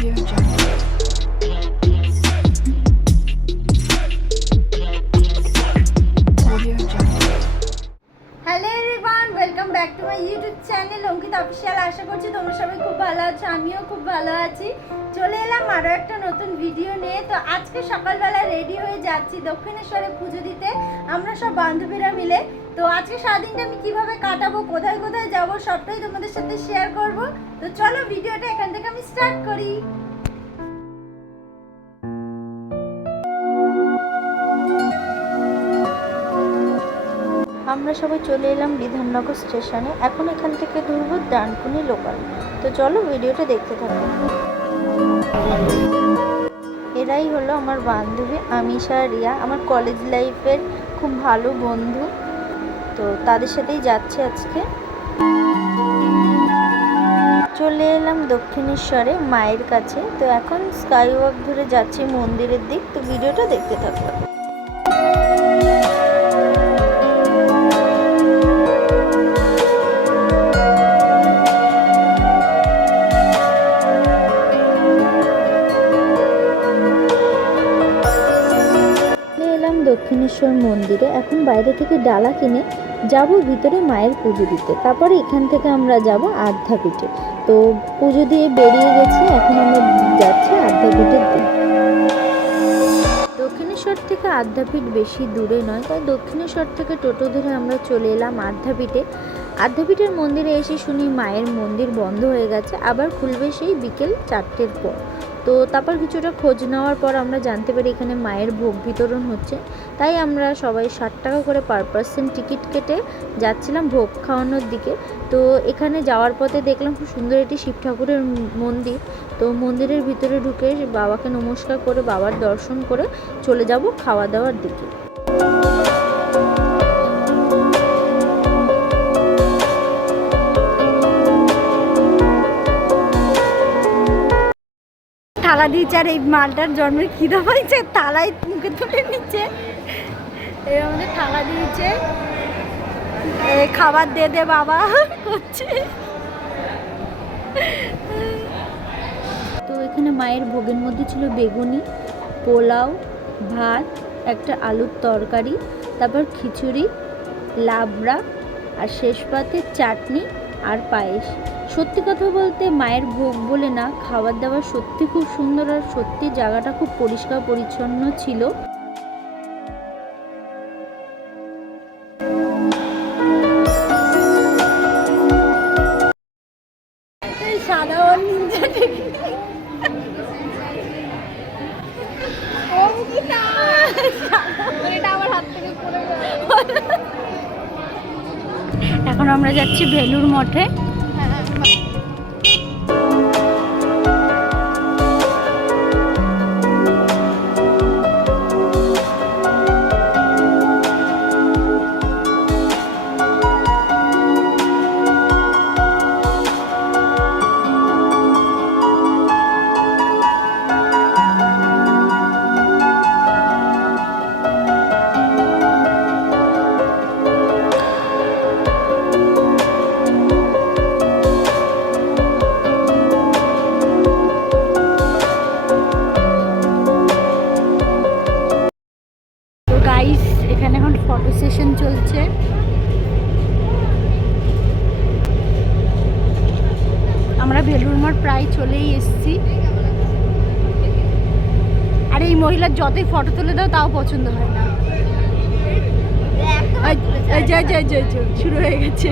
Audio Jungle. Official আশা করছি তোমরা সবাই খুব ভালো আছো, আমিও খুব ভালো আছি। চলে এলাম আরও একটা নতুন ভিডিও নিয়ে। তো আজকে সকালবেলা রেডি হয়ে যাচ্ছি দক্ষিণেশ্বরে পুজো দিতে। আমরা সব বান্ধবীরা মিলে। তো আজকে সারাদিনটা আমি কীভাবে কাটাবো, কোথায় কোথায় যাব, সবটাই তোমাদের সাথে শেয়ার করব। তো চলো ভিডিওটা এখান থেকে আমি স্টার্ট করি। আমরা সবাই চলে এলাম বিধাননগর স্টেশনে। এখন এখান থেকে ধরবো ডানকুনি লোকাল। তো চলো ভিডিওটা দেখতে থাকো। এরাই হলো আমার বান্ধবী আমিষা রিয়া। আমার কলেজ লাইফের খুব ভালো বন্ধু। তো তাদের সাথেই যাচ্ছে আজকে। চলে এলাম দক্ষিণেশ্বরে, মায়ের কাছে। তো এখন স্কাই ওয়াক ধরে যাচ্ছি মন্দিরের দিক। তো ভিডিওটা দেখতে থাকো। দক্ষিণেশ্বর মন্দিরে এখন বাইরে থেকে ডালা কিনে যাব ভিতরে মায়ের পুজো দিতে। তারপরে এখান থেকে আমরা যাব আদ্যাপীঠে। তো পুজো দিয়ে বেরিয়ে গেছি, এখন আমরা যাচ্ছি আদ্যাপীঠের দিকে। দক্ষিণেশ্বর থেকে আদ্যাপীঠ বেশি দূরে নয়, তাই দক্ষিণেশ্বর থেকে টোটো ধরে আমরা চলে এলাম আদ্যাপীঠে। আদ্যাপীঠের মন্দিরে এসে শুনি মায়ের মন্দির বন্ধ হয়ে গেছে, আবার খুলবে সেই বিকেল চারটের পর। তো তারপর কিছুটা খোঁজ নেওয়ার পর আমরা জানতে পারি এখানে মায়ের ভোগ বিতরণ হচ্ছে। তাই আমরা সবাই ষাট টাকা করে পার পার্সেন্ট টিকিট কেটে যাচ্ছিলাম ভোগ খাওয়ানোর দিকে। তো এখানে যাওয়ার পথে দেখলাম খুব সুন্দর একটি শিব ঠাকুরের মন্দির। তো মন্দিরের ভিতরে ঢুকে বাবাকে নমস্কার করে বাবার দর্শন করে চলে যাব খাওয়া দাওয়ার দিকে। থালা দিয়েছে আর এই মালটার জন্মের খিদা পাইছে থালায় মুখে তুলে নিচ্ছে। এই আমাদের থালা দিয়েছে। খাবার দে দে বাবা, করছে। তো এখানে মায়ের ভোগের মধ্যে ছিল বেগুনি, পোলাও, ভাত, একটা আলুর তরকারি, তারপর খিচুড়ি, লাবড়া, আর শেষ পাতে চাটনি আর পায়েস। সত্যি কথা বলতে মায়ের ভোগ বলে না খাবার দাবার সত্যি খুব সুন্দর আর সত্যি জায়গাটা খুব পরিষ্কার পরিচ্ছন্ন ছিল। এখন আমরা যাচ্ছি ভেলুর মঠে। ফটো সেশন চলছে। আমরা বেলুর মঠ প্রায় চলেই এসেছি। আর এই মহিলার যতই ফটো তুলে দাও তাও পছন্দ হয় না। এই- এই যে- যে- যে- যে, শুরু হয়ে গেছে।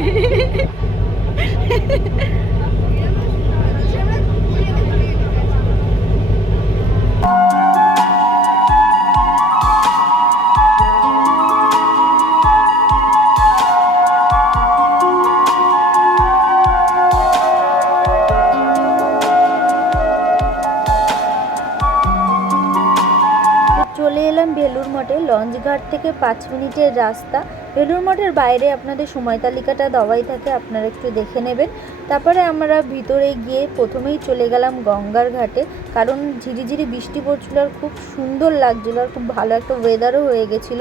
এলাম বেলুর মঠে। লঞ্চ ঘাট থেকে পাঁচ মিনিটের রাস্তা। বেলুর মঠের বাইরে আপনাদের সময় তালিকাটা দেওয়াই থাকে, আপনারা একটু দেখে নেবেন। তারপরে আমরা ভিতরে গিয়ে প্রথমেই চলে গেলাম গঙ্গার ঘাটে, কারণ ঝিরিঝিরি বৃষ্টি পড়ছিল আর খুব সুন্দর লাগছিল আর খুব ভালো একটা ওয়েদারও হয়ে গেছিল।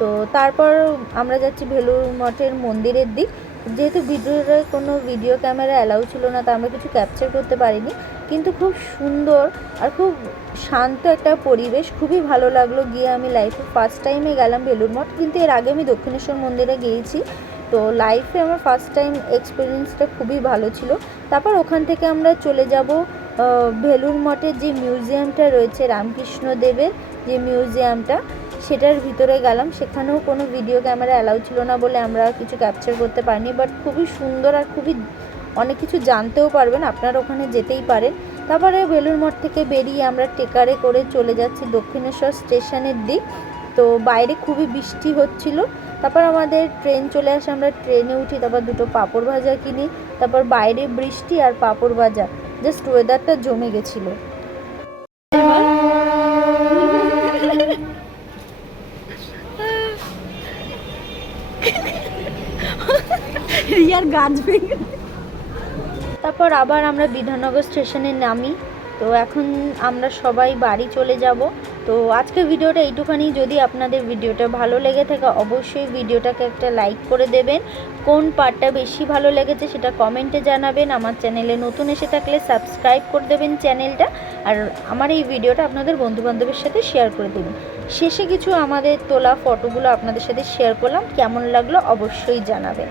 তো তারপর আমরা যাচ্ছি বেলুর মঠের মন্দিরের দিক। যেহেতু ভিডিওর কোনো ভিডিও ক্যামেরা অ্যালাউ ছিল না, তা আমরা কিছু ক্যাপচার করতে পারিনি। কিন্তু খুব সুন্দর আর খুব শান্ত একটা পরিবেশ, খুবই ভালো লাগল গিয়ে আমি লাইফে ফার্স্ট টাইমে গেলাম বেলুর মঠ। কিন্তু এর আগে আমি দক্ষিণেশ্বর মন্দিরে গিয়েছি। তো লাইফে আমার ফার্স্ট টাইম এক্সপিরিয়েন্সটা খুবই ভালো ছিল। তারপর ওখান থেকে আমরা চলে যাব বেলুর মঠের যে মিউজিয়ামটা রয়েছে রামকৃষ্ণ দেবের যে মিউজিয়ামটা সেটার ভিতরে গেলাম। সেখানেও কোনো ভিডিও ক্যামেরা অ্যালাউ ছিল না বলে আমরা কিছু ক্যাপচার করতে পারিনি। বাট খুবই সুন্দর আর খুবই অনেক কিছু জানতেও পারবেন। আপনারা ওখানে যেতেই পারেন। তারপরে বেলুর মঠ থেকে বেরিয়ে আমরা টেকারে করে চলে যাচ্ছি দক্ষিণেশ্বর স্টেশনের দিক। তো বাইরে খুবই বৃষ্টি হচ্ছিল। তারপর আমাদের ট্রেন চলে আসে, আমরা ট্রেনে উঠি। তারপর দুটো পাঁপড় ভাজা কিনি। তারপর বাইরে বৃষ্টি আর পাঁপড় ভাজা। জাস্ট ওয়েদারটা জমে গেছিল। রিয়ার গাছ ভেঙে তারপর আবার আমরা বিধাননগর স্টেশনে নামি। তো এখন আমরা সবাই বাড়ি চলে যাব। তো আজকে ভিডিওটা এইটুখানি। যদি আপনাদের ভিডিওটা ভালো লেগে থাকে, অবশ্যই ভিডিওটাকে একটা লাইক করে দেবেন। কোন পার্টটা বেশি ভালো লেগেছে সেটা কমেন্টে জানাবেন। আমার চ্যানেলে নতুন এসে থাকলে সাবস্ক্রাইব করে দেবেন চ্যানেলটা। আর আমার এই ভিডিওটা আপনাদের বন্ধুবান্ধবের সাথে শেয়ার করে দেবেন। শেষে কিছু আমাদের তোলা ফটোগুলো আপনাদের সাথে শেয়ার করলাম। কেমন লাগল অবশ্যই জানাবেন।